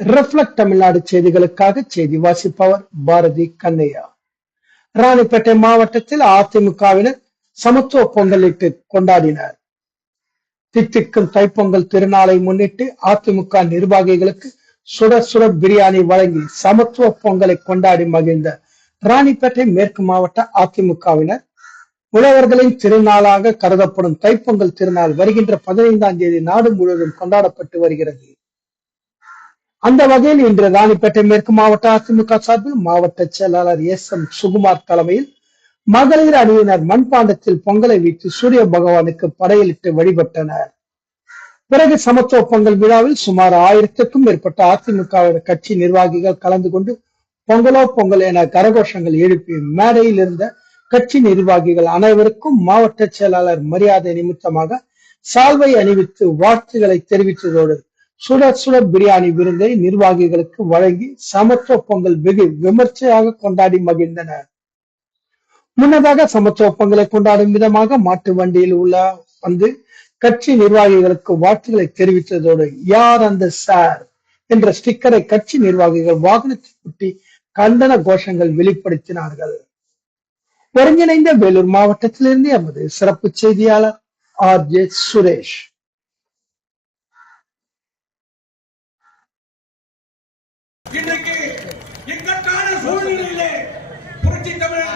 Reflect Tamil Nadu செய்திகளுக்காக செய்தி வாசிப்பவர் பாரதி கண்ணையா. ராணிப்பேட்டை மாவட்டத்தில் அதிமுகவினர் சமத்துவ பொங்கலிட்டு கொண்டாடினர். தித்திக்கும் தைப்பொங்கல் திருநாளை முன்னிட்டு அதிமுக நிர்வாகிகளுக்கு சுட சுட பிரியாணி வழங்கி சமத்துவ பொங்கலை கொண்டாடி மகிழ்ந்த ராணிப்பேட்டை மேற்கு மாவட்ட அதிமுகவினர் உழவர்களின் திருநாளாக கருதப்படும் தைப்பொங்கல் திருநாள் வருகின்ற 15ஆம் தேதி நாடு முழுவதும் கொண்டாடப்பட்டு வருகிறது. அந்த வகையில் இன்று ராணிப்பேட்டை மேற்கு மாவட்ட அதிமுக சார்பில் மாவட்ட செயலாளர் SM சுகுமார் தலைமையில் மகளிர் அணியினர் மண்பாண்டத்தில் பொங்கலை வைத்து சூரிய பகவானுக்கு படையலிட்டு வழிபட்டனர். பிறகு சமத்துவ பொங்கல் விழாவில் சுமார் 1000க்கும் மேற்பட்ட அதிமுக கட்சி நிர்வாகிகள் கலந்து கொண்டு பொங்கலோ பொங்கல் என கரகோஷங்கள் எழுப்பி மேடையில் இருந்த கட்சி நிர்வாகிகள் அனைவருக்கும் மாவட்ட செயலாளர் மரியாதை நிமித்தமாக சால்வை அணிவித்து வாழ்த்துக்களை தெரிவித்ததோடு சுட சுட பிரியாணி விருந்தை நிர்வாகிகளுக்கு வழங்கி சமத்துவ பொங்கல் வெகு விமர்சையாக கொண்டாடி மகிழ்ந்தனர். முன்னதாக சமத்துவ பொங்கலை கொண்டாடும் விதமாக மாட்டு வண்டியில் வந்து கட்சி நிர்வாகிகளுக்கு வாழ்த்துக்களை தெரிவித்ததோடு யார் அந்த சார் என்ற ஸ்டிக்கரை கட்சி நிர்வாகிகள் வாகனத்தை ஒட்டி கண்டன கோஷங்கள் வெளிப்படுத்தினார்கள். ஒருங்கிணைந்த வேலூர் மாவட்டத்திலிருந்து எமது சிறப்பு செய்தியாளர் RJ சுரேஷ். இன்றைக்கு இக்கட்டான சூழ்நிலையிலே புரட்சி தமிழர்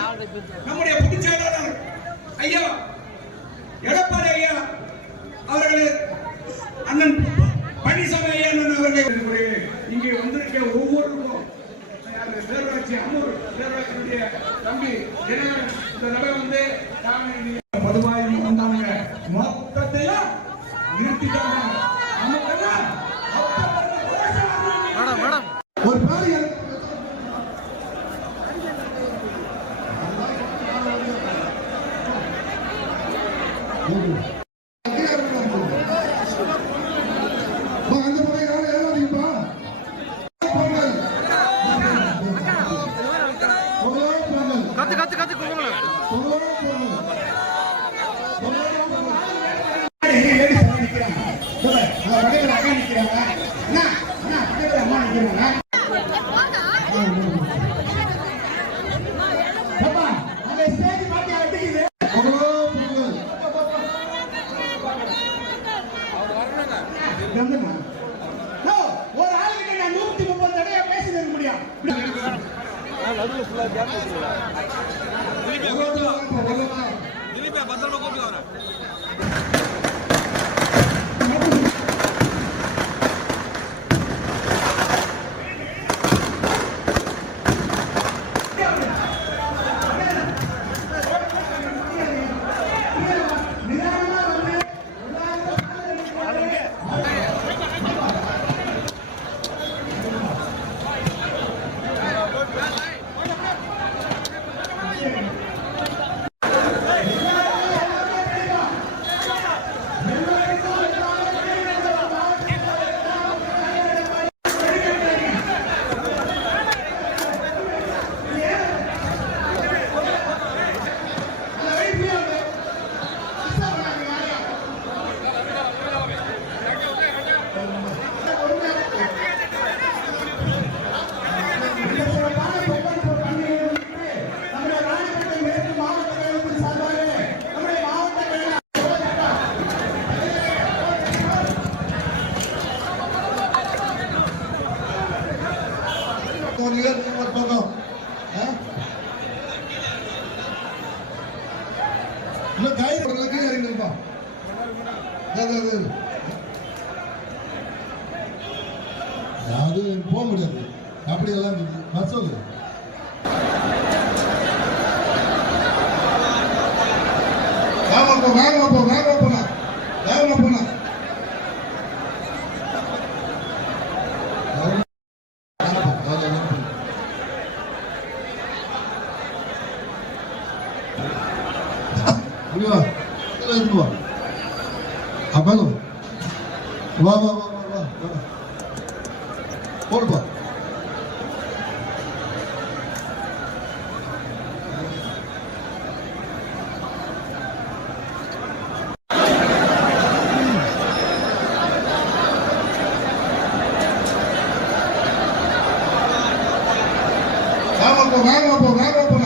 நம்முடைய பொதுச் செயலாளர் ஐயா எடப்பாடி ஐயா அவர்கள் அண்ணன் பழனிசாமி ஐயா அவர்கள் இங்கே வந்திருக்க ஒவ்வொருவருக்கும் பேரூராட்சி அம்மூர் பேரூராட்சியுடைய தம்பி இந்த நபர் வந்து மதுபாயம் வந்தாங்க மொத்தத்தையும் நிறுத்திட்டாங்க. ஒரு பாலியல் ஒரு ஆளுக்கு 130 தடவை பேசிட்டு முடியும். அது போக முடியாது. அப்படி எல்லாம் சொல்லு. வேகமா போனா வா போடுப்பா. வேகமா போ வேகமா போ வேகமா போன